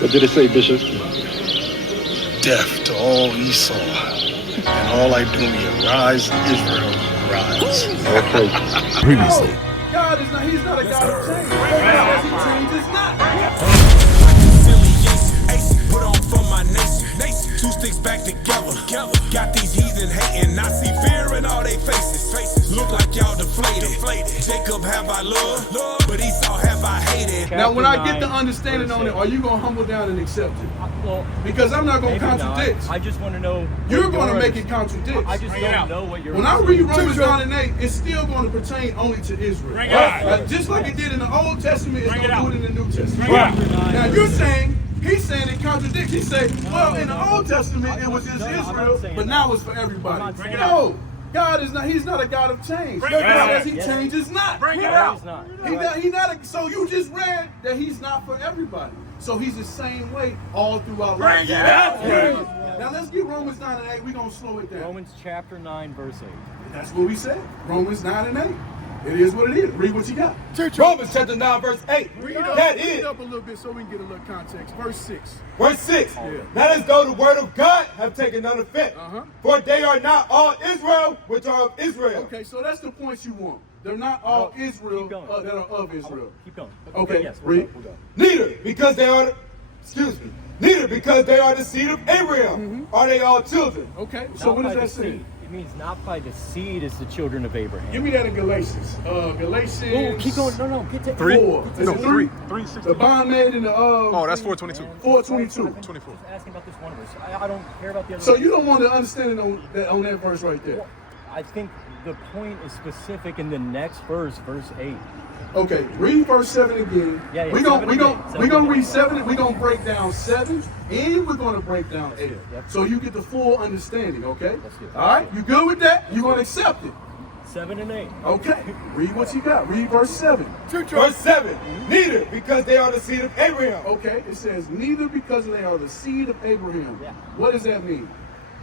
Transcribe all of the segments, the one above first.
What did it say, Bishop? Death to all Esau, and all Idumea. Rise, Israel, rise. Okay. Previously. God is not, he's not a God of change. As he changes not. Put on for my nation. Two sticks back together. Got these heathen hating. I see fear in all they faces. Look like y'all deflated. Jacob have I loved, but Esau have I hated. Now, when I get the understanding on it, are you going to humble down and accept it? Well, because I'm not going to contradict. Not. I just want to know. You're going to make it contradict. I just don't know what you're. When I read Romans 9 and 8, it's still going to pertain only to Israel. Just like it did in the Old Testament, it's going to do it in the New Testament. Now, you're saying. He's saying it contradicts. He said, well, in the Old Testament, it was just Israel, but now it's for everybody. No, God is not, he's not a God of change. As he changes not. Bring it out. He not so you just read that he's not for everybody. So he's the same way all throughout life. Bring it out. Now let's get Romans 9 and 8. We're going to slow it down. Romans chapter 9, verse 8. That's what we said. Romans 9 and 8. It is what it is. Read what you got. Romans chapter 9, verse 8. Read it up a little bit so we can get a little context. Verse 6. Verse 6. Not as though the word of God have taken none effect. For they are not all Israel which are of Israel. Okay, so that's the points you want. They're not all Israel that are of Israel. Keep going. Okay, yes, read. Neither because they are the seed of Abraham are they all children. Okay, so what does that say? It means not by the seed is the children of Abraham. Give me that in Galatians. Galatians. Oh, keep going. No, get to 3. 4. No, 3. 3. The bond made in the. Oh, that's 422. 422. 24. Just asking about this one verse. I don't care about the other. So you don't want to understand it on that verse right there. Well, I think the point is specific in the next verse, verse 8. Okay, read verse 7 again. Yeah, we're gonna read 7. We're gonna break down 7, and we're gonna break down 8. Yep. So you get the full understanding. Okay. Let's do it. All right. You good with that? You gonna accept it? 7 and 8. Okay. Read what you got. Read verse 7. Verse 7. Neither because they are the seed of Abraham. Okay. It says neither because they are the seed of Abraham. Yeah. What does that mean?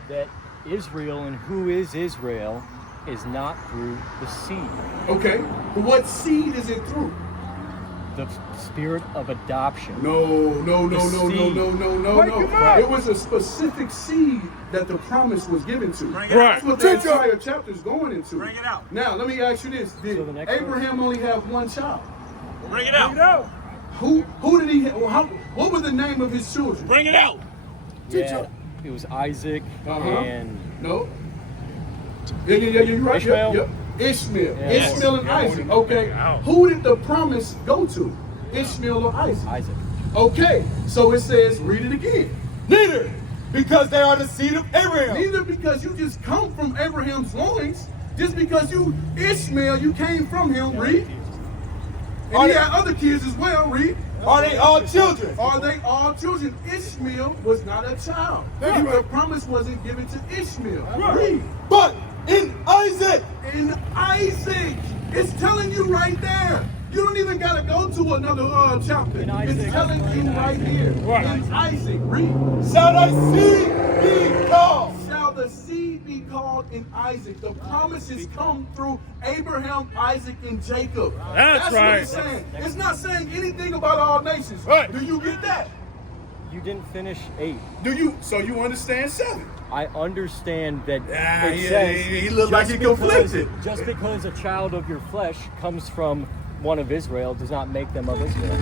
That Israel and who is Israel is not through the seed. Okay. But what seed is it through? The spirit of adoption. No. Right. It was a specific seed that the promise was given to. That's what the entire chapter is going into. Bring it out. Now, let me ask you this. Did Abraham only have one child? Bring it out. Who did he have? What was the name of his children? Bring it out. Yeah, it was Isaac and... No. Yeah, you're right. Ishmael? Yep. Ishmael. Yes. Ishmael and Isaac. Okay. Who did the promise go to? Ishmael or Isaac? Isaac. Okay. So it says, read it again. Neither because they are the seed of Abraham. Neither because you just come from Abraham's loins. Just because you, Ishmael, you came from him. Read. And he had other kids as well. Read. Are they all children? Are they all children? Ishmael was not a child. The promise wasn't given to Ishmael. Read. But in Isaac. In Isaac. It's telling you right there. You don't even got to go to another chapter. It's telling you right here. In Isaac. Read. Shall thy seed be called? Shall the seed be called in Isaac? The promises come through Abraham, Isaac, and Jacob. That's right. What it's saying. It's not saying anything about all nations. Right. Do you get that? You didn't finish 8. Do you? So you understand 7? I understand that it says he looked like he conflicted. Just because a child of your flesh comes from one of Israel does not make them of Israel.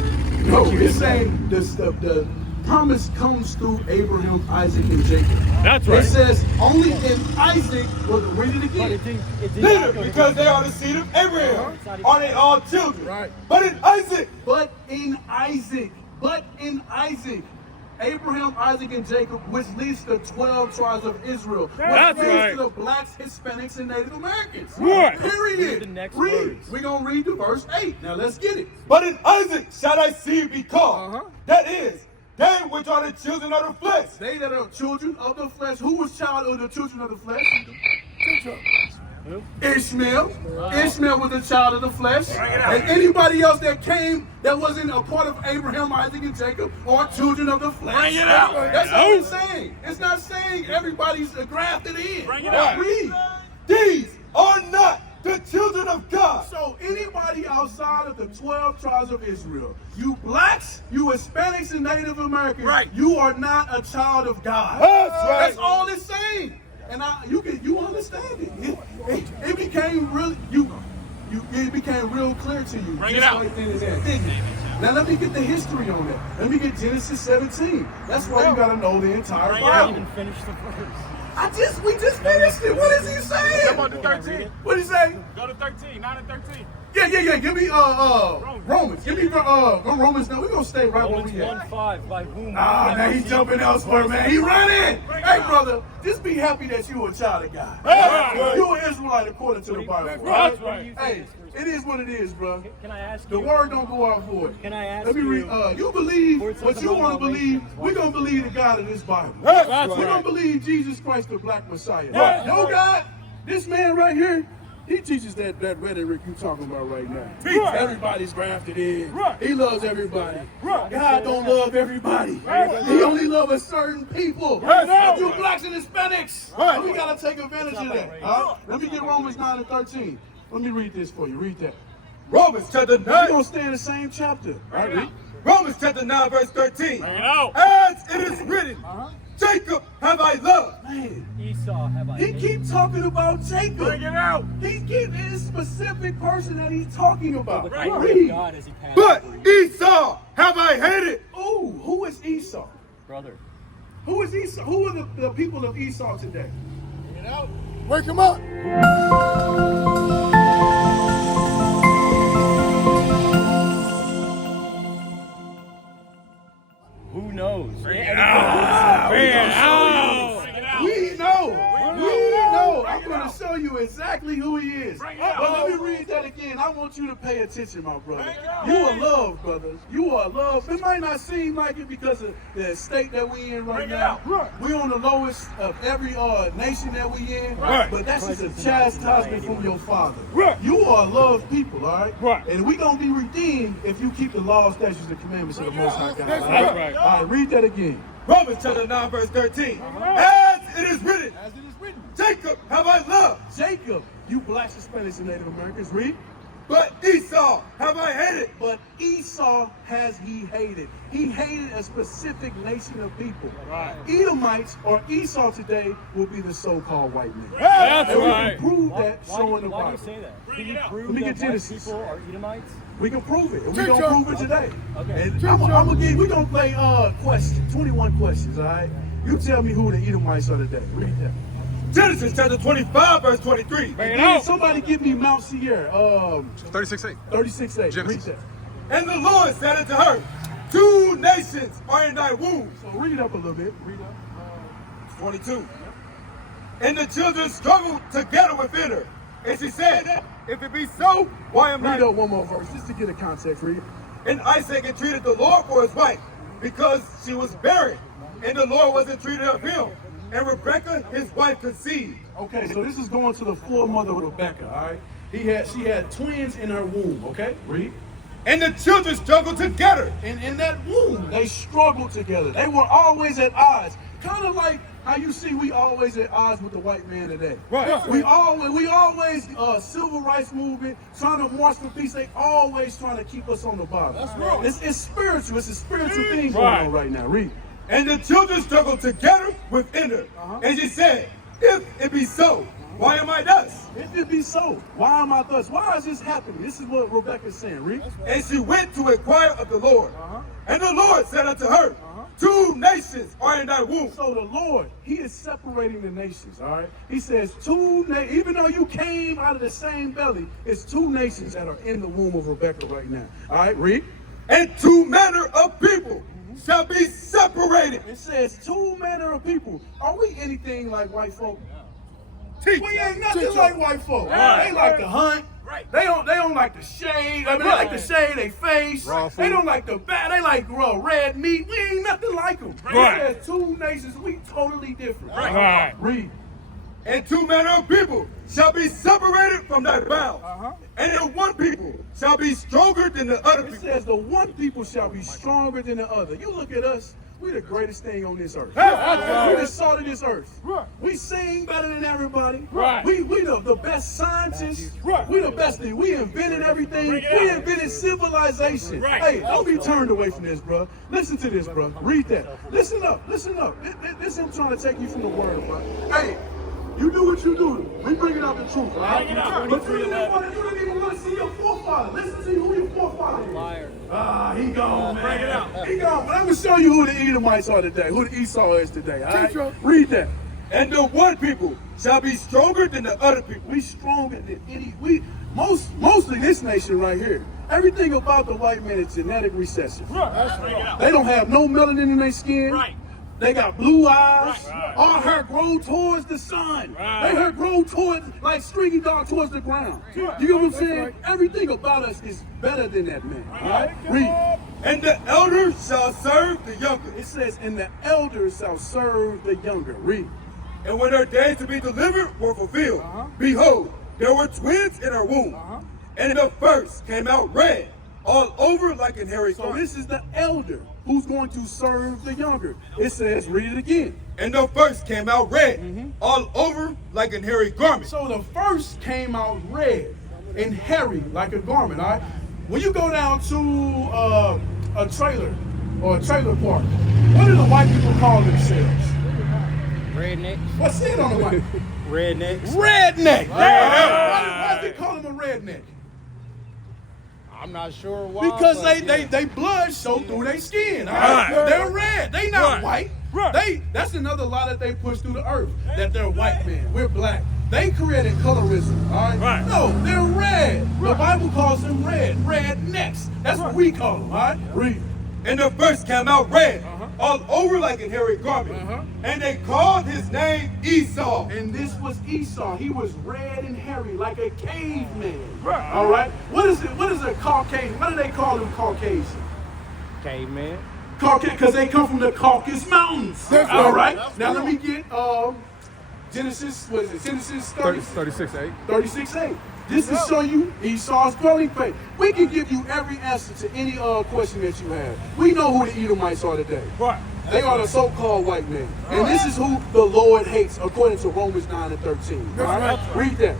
No, it's saying the promise comes through Abraham, Isaac, and Jacob. That's right. It says only in Isaac. Well, read it again. But it did Neither because they are the seed of Abraham are they all children. Right. But in Isaac. But in Isaac. Abraham, Isaac, and Jacob, which leads to 12 tribes of Israel. Which leads to the blacks, Hispanics, and Native Americans. Right. Period. The next read. words. We're going to read to verse 8. Now let's get it. But in Isaac shall thy seed be called. That is, they which are the children of the flesh. They that are children of the flesh. Who was child of the children of the flesh? Ishmael. Ishmael was a child of the flesh. And anybody else that came that wasn't a part of Abraham, Isaac, and Jacob are children of the flesh. Bring it out. That's all it's saying. It's not saying everybody's grafted in. Bring it out. Read. These are not the children of God. So anybody outside of the 12 tribes of Israel, you blacks, you Hispanics and Native Americans, you are not a child of God. That's right. That's all it's saying. And you understand it. It became really it became real clear to you. Bring it out. Right then and there. Now let me get the history on that. Let me get Genesis 17. That's why you gotta know the entire I Bible. didn't even finish the verse. We just finished it. What is he saying? Come on to 13. What did he say? Go to 13, 9 and 13. Yeah. Give me Romans. Give me Romans. Now we're gonna stay right where Romans we at. 1:5, by whom? Now he's jumping elsewhere, man. He running. Hey, brother, just be happy that you a child of God. You an Israelite according to the Bible. That's right. Hey, it is what it is, bro. Can I ask The you? word don't go out for it. Can I ask Let me read. You believe For it says what you among want to all believe. nations, We're gonna believe the God of this Bible. That's We're gonna believe Jesus Christ, the Black Messiah. No God, this man right here, he teaches that rhetoric you talking about right now. Everybody's grafted in. He loves everybody. God don't love everybody. He only loves a certain people. You blacks and Hispanics. We gotta take advantage of that. Let me get Romans 9 and 13. Let me read this for you. Read that. Romans chapter We're 9. gonna stay in the same chapter. All right, read. Romans chapter 9 verse 13. Bring it out. As it is written, Jacob have I loved. Man, Esau have I he hated. keep talking about Jacob. Bring it out. He keep his specific person that he's talking about. The glory of Read. God as he passed But through. Esau have I hated. Ooh, who is Esau? Brother, Who is Esau? Who are the people of Esau today? Wake him up. who knows? Bring it out. We know. I'm going to show you exactly who he is. But let me read that again. I want you to pay attention, my brother. You are loved, brothers. You are loved. It might not seem like it because of the state that we in right now. We're on the lowest of every nation that we in. But that's just a chastisement from your father. You are loved people, all right? And we're going to be redeemed if you keep the laws, statutes, and commandments of the Most High God. All right? All right, read that again. Romans chapter 9 verse 13. As it is written, Jacob have I loved. Jacob, you blacks, Hispanics, and Native Americans, read. But Esau have I hated. But Esau has he hated. He hated a specific nation of people. Edomites or Esau today will be the so-called white man. That's And we right. can prove that showing the Why do Bible. you say that? Can you Let prove me that get white Genesis. people are Edomites? We can prove it. And we're going to prove it today. Okay. And we're going to play questions, 21 questions, all right? You tell me who the Edomites are today. Read that. Genesis chapter 25 verse 23. Bring it Can out. somebody give me Mount Seir, 36:8. 36:8. Read Genesis. that. And the Lord said unto her, 2 nations are in thy womb. So read up a little bit. Read up. 22. And the children struggled together within her. And she said, if it be so, why am Read I? up one more verse just to get a context. Read. And Isaac entreated the Lord for his wife, because she was barren. And the Lord was entreated of him. And Rebekah, his wife, conceived. Okay, so this is going to the foremother of Rebecca, all right? She had twins in her womb, okay? Read. And the children struggled together. And in that womb, they struggled together. They were always at odds. Kind of like how you see we always at odds with the white man today. Right. We always civil rights movement, trying to march for peace. They always trying to keep us on the bottom. That's right. It's spiritual. It's a spiritual thing going on right now. Read. And the children struggled together within her. And she said, if it be so, why am I thus? If it be so, why am I thus? Why is this happening? This is what Rebecca's saying. Read. And she went to inquire of the Lord. And the Lord said unto her, 2 nations are in thy womb. So the Lord, he is separating the nations, all right? He says even though you came out of the same belly, it's 2 nations that are in the womb of Rebecca right now. All right, read. And 2 manner of people shall be separated. It says 2 manner of people. Are we anything like white folk? We ain't nothing like white folk. They like to hunt. They don't like the shade. I mean, they like to shade their face. They don't like the bat. They like red meat. We ain't nothing like them. It says 2 nations. We totally different. Read. And 2 manner of people shall be separated from thy bounds. And in one people shall be stronger than the other It people. says the one people shall be stronger than the other. You look at us. We the greatest thing on this earth. We the salt of this earth. We sing better than everybody. We the best scientists. We the best thing. We invented everything. We invented civilization. Hey, don't be turned away from this, bro. Listen to this, bro. Read that. Listen up. Listen up. This him trying to take you from the word, bro. Hey, you do what you do. We bringing out the truth, all right? But you didn't even want to see your forefather. Listen to who your forefather is. Liar. He gone, man. Bring it out. He gone. But I'm going to show you who the Edomites are today, who the Esau is today, all right? Read that. And the one people shall be stronger than the other people. We stronger than any. We mostly this nation right here. Everything about the white man is genetic recession. They don't have no melanin in their skin. They got blue eyes. Our hair grow towards the sun. They hair grow towards, like stringy dog towards the ground. You get what I'm saying? Everything about us is better than that man. All right? Read. And the elder shall serve the younger. It says, and the elders shall serve the younger. Read. And when her days to be delivered were fulfilled, behold, there were twins in her womb. And the first came out red, all over like an hairy So garment. this is the elder who's going to serve the younger. It says, read it again. And the first came out red, all over like an hairy garment. So the first came out red and hairy like a garment, all right? When you go down to a trailer or a trailer park, what do the white people call themselves? Redneck. What's it on the white? Rednecks. Redneck. Why do they call them a redneck? I'm not sure why. Because but they blood show through their skin. All right? They're red. They not white. That's another lie that they push through the earth, that they're white men. We're black. They created colorism. All right? No, they're red. The Bible calls them red. Rednecks. That's what we call them. All right? Read. And the first came out red, all over like an hairy garment. And they called his name Esau. And this was Esau. He was red and hairy like a caveman. All right? What is it? What is a Caucasian? Why do they call them Caucasian? Caveman. Because they come from the Caucasus Mountains. All right? Now let me get Genesis, what is it? Genesis 36:8. 36:8. This is show you Esau's dwelling place. We can give you every answer to any question that you have. We know who the Edomites are today. They are the so-called white men. And this is who the Lord hates according to Romans 9 and 13. All right? Read that.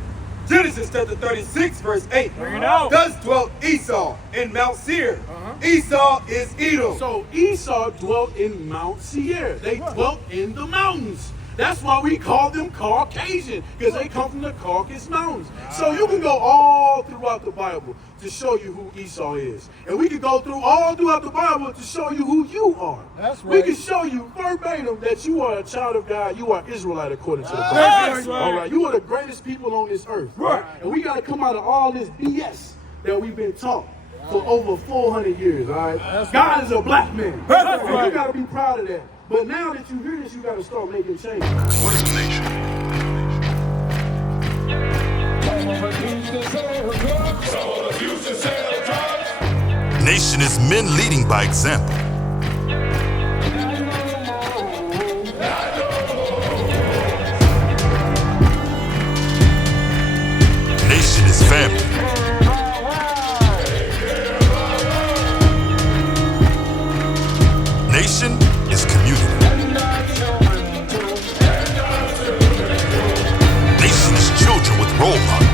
Genesis chapter 36, verse 8. Bring it out. Thus dwelt Esau in Mount Seir. Esau is Edom. So Esau dwelt in Mount Seir. They dwelt in the mountains. That's why we call them Caucasian, because they come from the Caucasus Mountains. So you can go all throughout the Bible to show you who Esau is. And we can go through all throughout the Bible to show you who you are. That's We right. can show you verbatim that you are a child of God. You are Israelite according to the Bible. That's right. All right. You are the greatest people on this earth. Right. And we got to come out of all this BS that we've been taught for over 400 years. All right. God is a black man. That's And right. you got to be proud of that. But now that you hear this, you got to start making changes. What is a nation? Nation is men leading by example. Nation is family. Nation is community. Nation is children with role models.